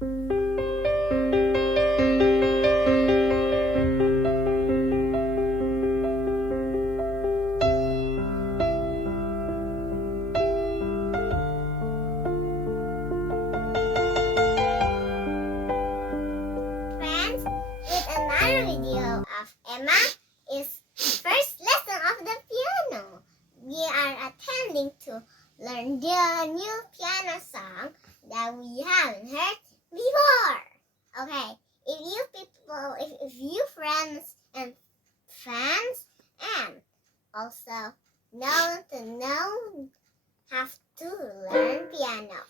Friends, with another video of Emma is first lesson of the piano. We are attending to learn the new piano song that we haven't heard before. Okay, if you people, if you friends and fans and also have to learn piano,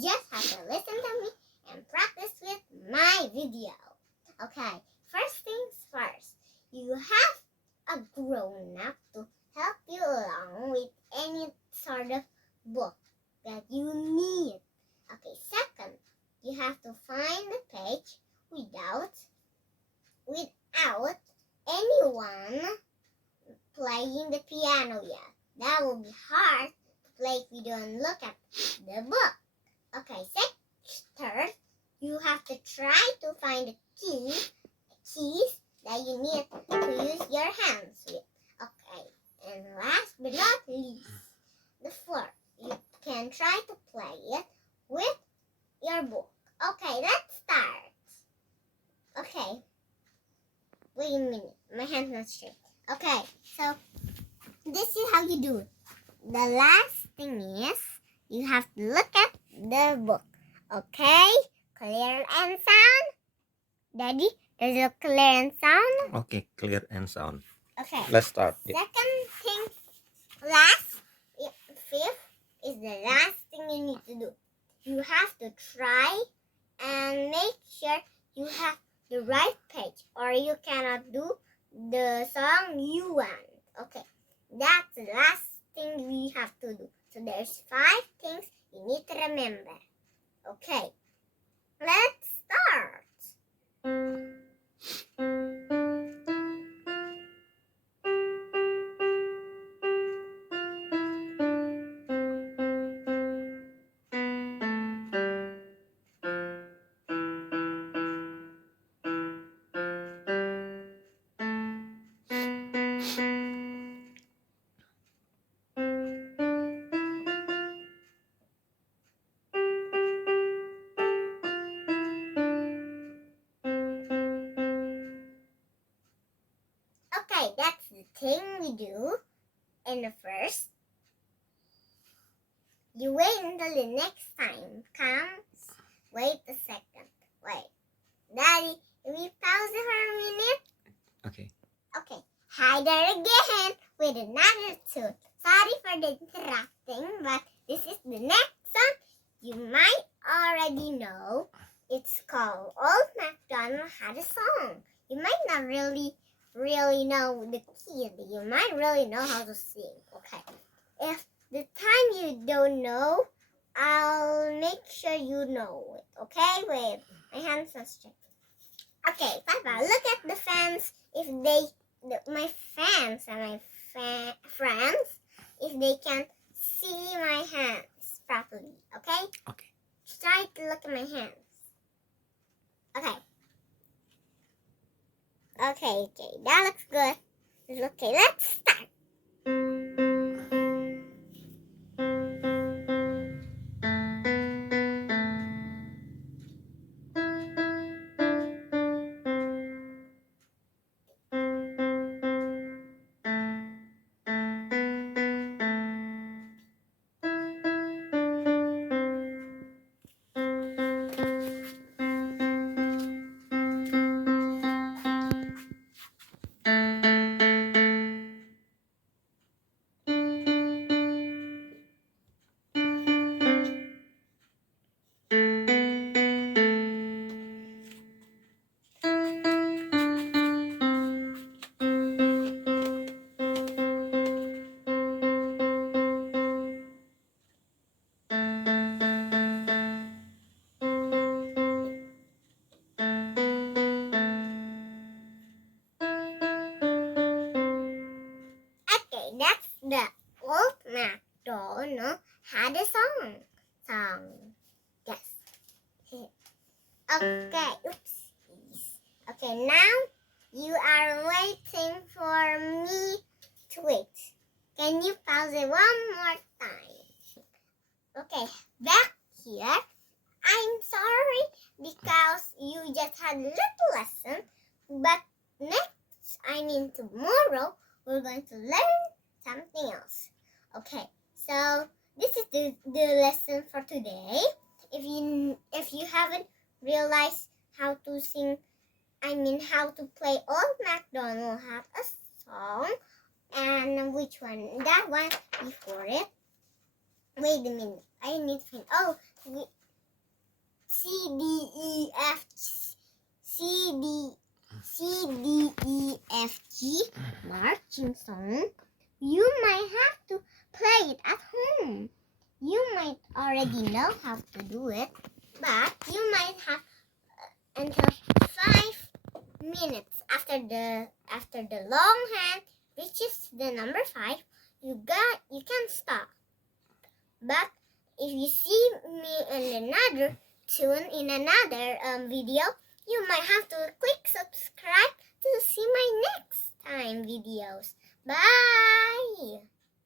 just have to listen to me and practice with my video. Okay, first things first, you have a grown-up to help you along with any sort of book that you need. Okay, second, you have to find the page without anyone playing the piano yet. That will be hard to play if you don't look at the book. Okay, third, you have to try to find the keys that you need to use your hands with. Okay, and last but not least, the fourth, you can try to play it with your book. Okay, let's start. Okay, wait a minute, my hand's not straight. Okay, so this is how you do it. The last thing is you have to look at the book. Okay, clear and sound. Daddy, does it clear and sound? Okay, clear and sound. Okay. Let's start. Second thing, fifth is the last thing you need to do. You have to try and make sure you have the right page, or you cannot do the song you want. Okay, that's the last thing we have to do. So there's 5 things you need to remember. Okay, let's start. Okay, that's the thing we do. And the first, you wait until the next time comes. Wait a second. Wait. Daddy, can we pause it for a minute? Okay. Okay. Hi there again with another tune. Sorry for the interrupting, but this is the next song. You might already know. It's called Old MacDonald Had a Song. You might not really know the key, but you might really know how to sing. Okay. If the time you don't know, I'll make sure you know it. Okay? Wait, my hands are straight. Okay, Papa, look at the fans. My fans and my friends, if they can see my hands properly. Okay? Okay. Try to look at my hands. Okay. Okay, that looks good. Okay, let's start. Okay, that's the Old MacDonald Had a Song. Yes. Okay, oopsies. Okay, now you are waiting for me to wait. Can you pause it one more time? Okay, back here. I'm sorry because you just had a little lesson, but tomorrow we're going to learn something else. Okay, so this is the lesson for today. If you haven't realized how to sing, how to play Old MacDonald Had a Song, and which one? That one before it. Wait a minute, I need to think. C D E F G marching song. You might have to play it at home. You might already know how to do it, but you might have until 5 minutes after the long hand reaches the number 5. You can stop. But if you see me in another video, you might have to click subscribe to see my next time videos. Bye!